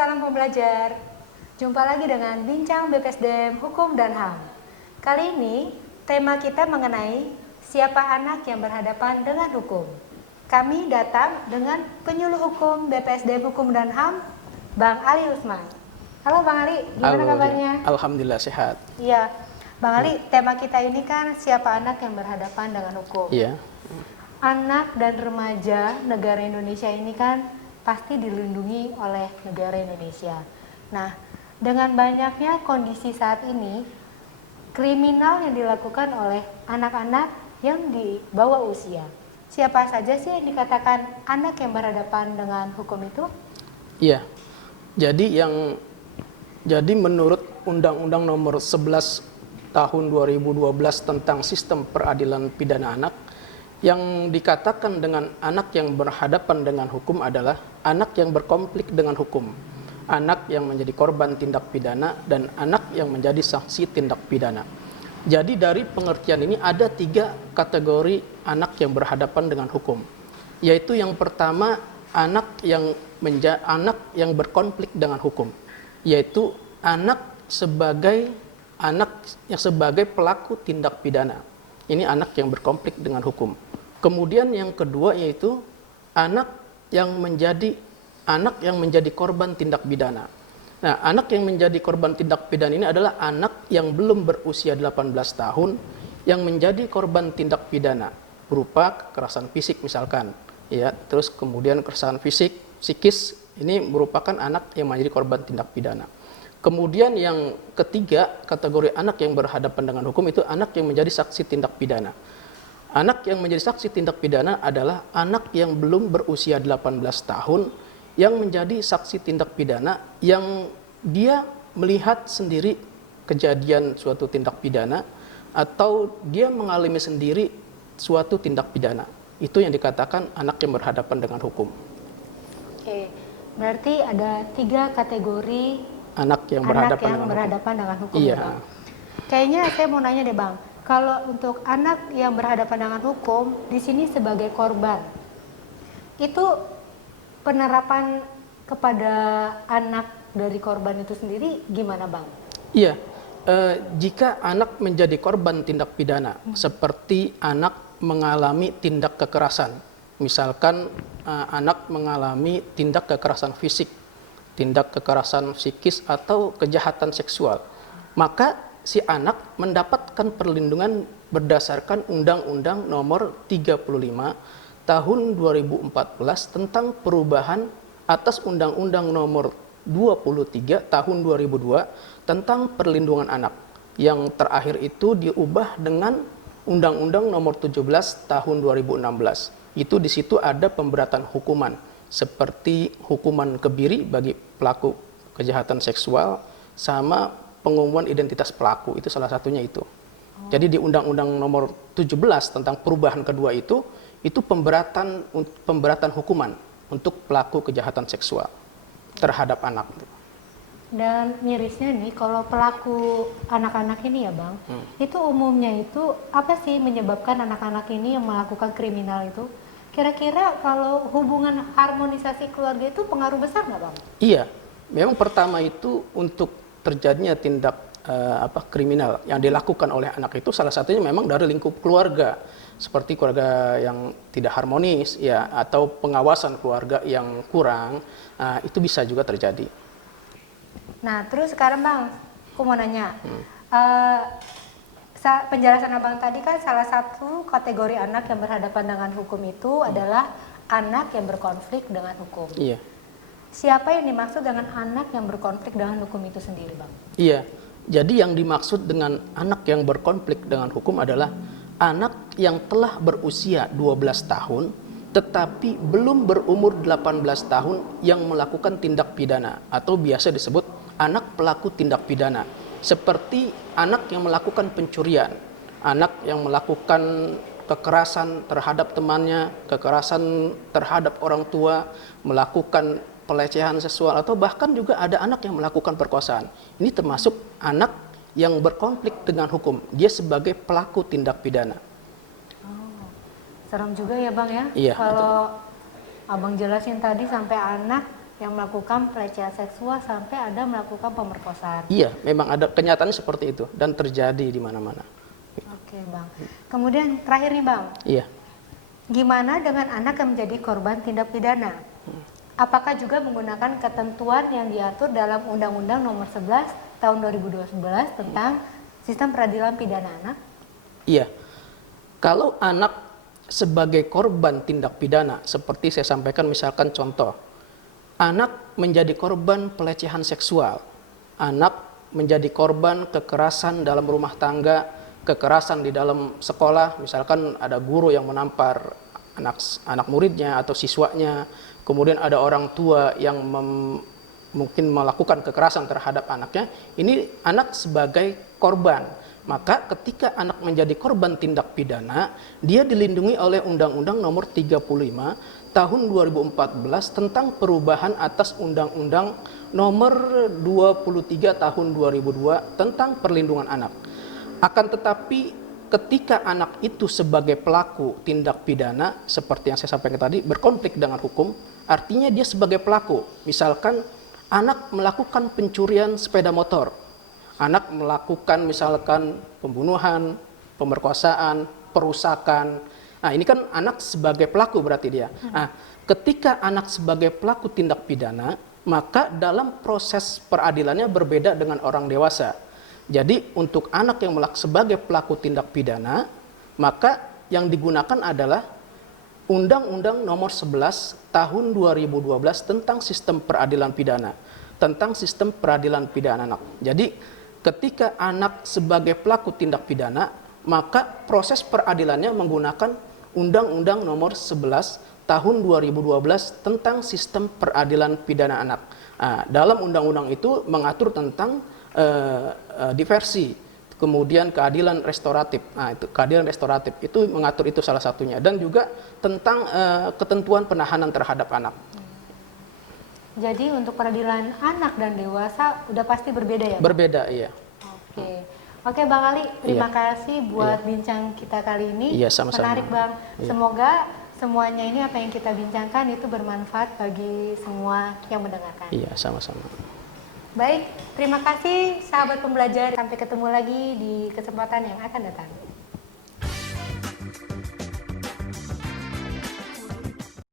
salam pembelajar. Jumpa lagi dengan Bincang BPSDM Hukum dan HAM. Kali ini tema kita mengenai siapa anak yang berhadapan dengan hukum. Kami datang dengan penyuluh hukum BPSDM Hukum dan HAM, Bang Ali Usman. Halo Bang Ali, gimana kabarnya? Alhamdulillah sehat. Iya, Bang Ali, tema kita ini kan siapa anak yang berhadapan dengan hukum. Iya. Anak dan remaja negara Indonesia ini kan pasti dilindungi oleh negara Indonesia. Nah, dengan banyaknya kondisi saat ini, kriminal yang dilakukan oleh anak-anak yang di bawah usia. Siapa saja sih yang dikatakan anak yang berhadapan dengan hukum itu? Iya. Jadi menurut Undang-Undang Nomor 11 Tahun 2012 tentang Sistem Peradilan Pidana Anak, yang dikatakan dengan anak yang berhadapan dengan hukum adalah anak yang berkonflik dengan hukum, anak yang menjadi korban tindak pidana, dan anak yang menjadi saksi tindak pidana. Jadi dari pengertian ini ada 3 kategori anak yang berhadapan dengan hukum, yaitu yang pertama anak yang berkonflik dengan hukum, yaitu anak yang sebagai pelaku tindak pidana. Ini anak yang berkonflik dengan hukum. Kemudian yang kedua yaitu anak yang menjadi korban tindak pidana. Nah, anak yang menjadi korban tindak pidana ini adalah anak yang belum berusia 18 tahun yang menjadi korban tindak pidana berupa kekerasan fisik misalkan, ya. Terus kemudian kekerasan fisik, psikis, ini merupakan anak yang menjadi korban tindak pidana. Kemudian yang ketiga, kategori anak yang berhadapan dengan hukum itu anak yang menjadi saksi tindak pidana. Anak yang menjadi saksi tindak pidana adalah anak yang belum berusia 18 tahun yang menjadi saksi tindak pidana yang dia melihat sendiri kejadian suatu tindak pidana atau dia mengalami sendiri suatu tindak pidana. Itu yang dikatakan anak yang berhadapan dengan hukum. Oke, berarti ada 3 kategori anak yang berhadapan dengan hukum. Iya. Bang. Kayaknya saya mau nanya deh Bang, kalau untuk anak yang berhadapan dengan hukum di sini sebagai korban, itu penerapan kepada anak dari korban itu sendiri gimana Bang? Iya, jika anak menjadi korban tindak pidana, seperti anak mengalami tindak kekerasan, misalkan anak mengalami tindak kekerasan fisik, tindak kekerasan psikis atau kejahatan seksual, maka si anak mendapatkan perlindungan berdasarkan Undang-Undang Nomor 35 Tahun 2014 tentang perubahan atas Undang-Undang Nomor 23 Tahun 2002 tentang perlindungan anak. Yang terakhir itu diubah dengan Undang-Undang Nomor 17 Tahun 2016. Itu di situ ada pemberatan hukuman seperti hukuman kebiri bagi pelaku kejahatan seksual sama pengumuman identitas pelaku, itu salah satunya itu. Jadi di Undang-Undang Nomor 17 tentang perubahan kedua itu pemberatan hukuman untuk pelaku kejahatan seksual terhadap anak. Dan mirisnya nih, kalau pelaku anak-anak ini ya Bang, itu umumnya itu apa sih menyebabkan anak-anak ini yang melakukan kriminal itu? Kira-kira kalau hubungan harmonisasi keluarga itu pengaruh besar nggak Bang? Iya, memang pertama itu untuk terjadinya tindak kriminal yang dilakukan oleh anak itu salah satunya memang dari lingkup keluarga, seperti keluarga yang tidak harmonis ya, atau pengawasan keluarga yang kurang, itu bisa juga terjadi. Nah terus sekarang Bang, aku mau nanya, penjelasan Abang tadi kan salah satu kategori anak yang berhadapan dengan hukum itu adalah anak yang berkonflik dengan hukum. Iya. Siapa yang dimaksud dengan anak yang berkonflik dengan hukum itu sendiri Bang? Iya, jadi yang dimaksud dengan anak yang berkonflik dengan hukum adalah anak yang telah berusia 12 tahun tetapi belum berumur 18 tahun yang melakukan tindak pidana atau biasa disebut anak pelaku tindak pidana. Seperti anak yang melakukan pencurian, anak yang melakukan kekerasan terhadap temannya, kekerasan terhadap orang tua, melakukan pelecehan seksual, atau bahkan juga ada anak yang melakukan perkosaan. Ini termasuk anak yang berkonflik dengan hukum. Dia sebagai pelaku tindak pidana. Serem juga ya Bang ya. Iya, kalau Abang jelasin tadi sampai anak yang melakukan pelecehan seksual sampai ada melakukan pemerkosaan. Iya, memang ada kenyataannya seperti itu dan terjadi di mana-mana. Oke, Bang. Kemudian terakhir nih, Bang. Iya. Gimana dengan anak yang menjadi korban tindak pidana? Apakah juga menggunakan ketentuan yang diatur dalam Undang-Undang Nomor 11 Tahun 2012 tentang Sistem Peradilan Pidana Anak? Iya. Kalau anak sebagai korban tindak pidana, seperti saya sampaikan misalkan contoh, anak menjadi korban pelecehan seksual, anak menjadi korban kekerasan dalam rumah tangga, kekerasan di dalam sekolah, misalkan ada guru yang menampar anak muridnya atau siswanya, kemudian ada orang tua yang mungkin melakukan kekerasan terhadap anaknya, ini anak sebagai korban. Maka ketika anak menjadi korban tindak pidana, dia dilindungi oleh Undang-Undang Nomor 35 Tahun 2014 tentang perubahan atas Undang-Undang Nomor 23 Tahun 2002 tentang perlindungan anak. Akan tetapi ketika anak itu sebagai pelaku tindak pidana, seperti yang saya sampaikan tadi, berkonflik dengan hukum, artinya dia sebagai pelaku. Misalkan anak melakukan pencurian sepeda motor, anak melakukan misalkan pembunuhan, pemerkosaan, perusakan. Nah, ini kan anak sebagai pelaku berarti dia. Nah, ketika anak sebagai pelaku tindak pidana, maka dalam proses peradilannya berbeda dengan orang dewasa. Jadi untuk anak yang sebagai pelaku tindak pidana, maka yang digunakan adalah Undang-Undang Nomor 11 Tahun 2012 tentang Sistem Peradilan Pidana, tentang Sistem Peradilan Pidana Anak. Jadi ketika anak sebagai pelaku tindak pidana, maka proses peradilannya menggunakan Undang-Undang Nomor 11 Tahun 2012 tentang Sistem Peradilan Pidana Anak. Nah, dalam undang-undang itu mengatur tentang diversi, kemudian keadilan restoratif. Nah, itu keadilan restoratif itu mengatur itu salah satunya, dan juga tentang ketentuan penahanan terhadap anak. Jadi untuk peradilan anak dan dewasa udah pasti berbeda ya, Bang? Berbeda, iya. Oke, Bang Ali, terima Iya. kasih buat bincang kita kali ini. Iya, sama-sama. Menarik, Bang. Iya. Semoga semuanya ini apa yang kita bincangkan itu bermanfaat bagi semua yang mendengarkan. Iya, sama-sama. Baik, terima kasih sahabat pembelajar. Sampai ketemu lagi di kesempatan yang akan datang.